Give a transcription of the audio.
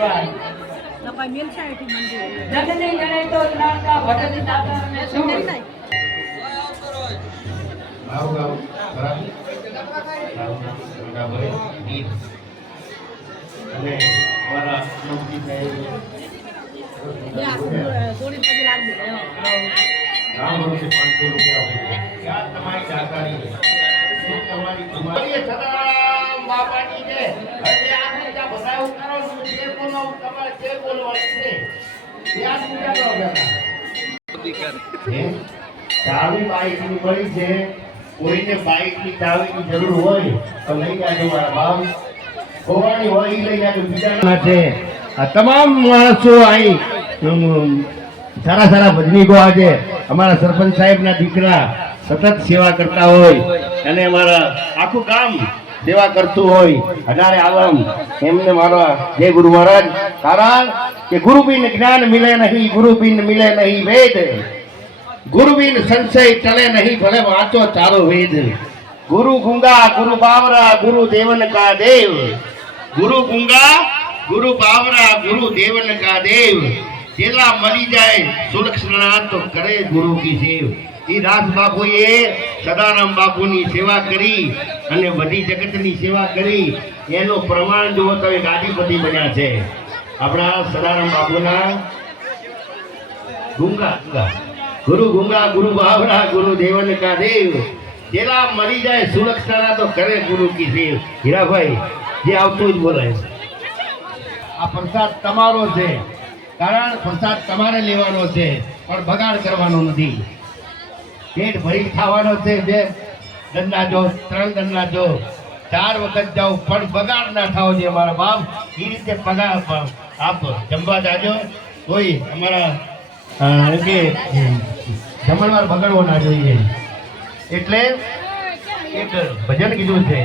લપાઈ મેલ છે એથી મંદિર જગની ગણે તો નાકા ભટની દાતાને શું આવું ગાવ બરાબર બરાબર ગીત અને મારા નોકી સાહેબ થોડી પછી લાગી રામ વર્ષે 500 રૂપિયા ક્યાં તમારી જાણકારી શું તમારી સદારામ બાપાની છે હવે આ પૂજા બધા ઉતારો જે બોલો તમારે જે બોલવાનું છે ત્યાં પૂજા કરો બેટા ચાવી બાઈક ની મળી છે કોઈને બાઈક ની ચાવીની જરૂર હોય તો લઈ જાજો મારા બાપ ખોવાની હોય ઈ લઈ જાજો બીજા છે આ તમામ માણસો અહીં સારા સારા ભજનીકો આજે અમારા સરપંચ સાહેબના દીકરા સતત સેવા કરતા હોય અને અમારા આખું ગામ સેવા કરતું હોય અઢારે આલમ એમને મારા જય ગુરુ મહારાજ કારણ કે ગુરુ બિન જ્ઞાન મિલે નહીં ગુરુ બિન મિલે નહીં વેદ ગુરુ બિન સંશય ચલે નહીં ભલે વાંચો ચારો વેદ ગુરુ ગુંગા ગુરુ બાવરા ગુરુ દેવન કા દેવ ગુરુ ગુંગા ગુરુ બાવરા ગુરુ દેવન કા દેવ જેલા મરી જાય સુરક્ષણા તો કરે ગુરુ કી સેવ એ દાસ બાપુએ સદારામ બાપુની સેવા કરી અને બધી જગતની સેવા કરી એનું પ્રમાણ જુઓ તો એ ગાદીપતિ બન્યા છે આપણા સદારામ બાપુના ગુંગા ગુરુ ગુંગા ગુરુ બાવરા ગુરુ દેવન કા દેવ જેલા મરી જાય સુરક્ષણા તો કરે ગુરુ કી સેવ હીરાભાઈ જે આવતું જ બોલાય આ પ્રસાદ તમારો છે કારણ પ્રસાદ તમારે લેવાનો છે પણ બગાડ કરવાનો નથી પેટ ભરી ખાવાનો છે બે દંડા જો 3 દંડા જો 4 વખત જાઓ પણ બગાડ ના થાવો જોઈએ મારા બાપ એ રીતે પગાર આપો જમવા જાજો કોઈ અમારા કે જમણવાર બગાડવો ના જોઈએ એટલે એક ભજન કીધું છે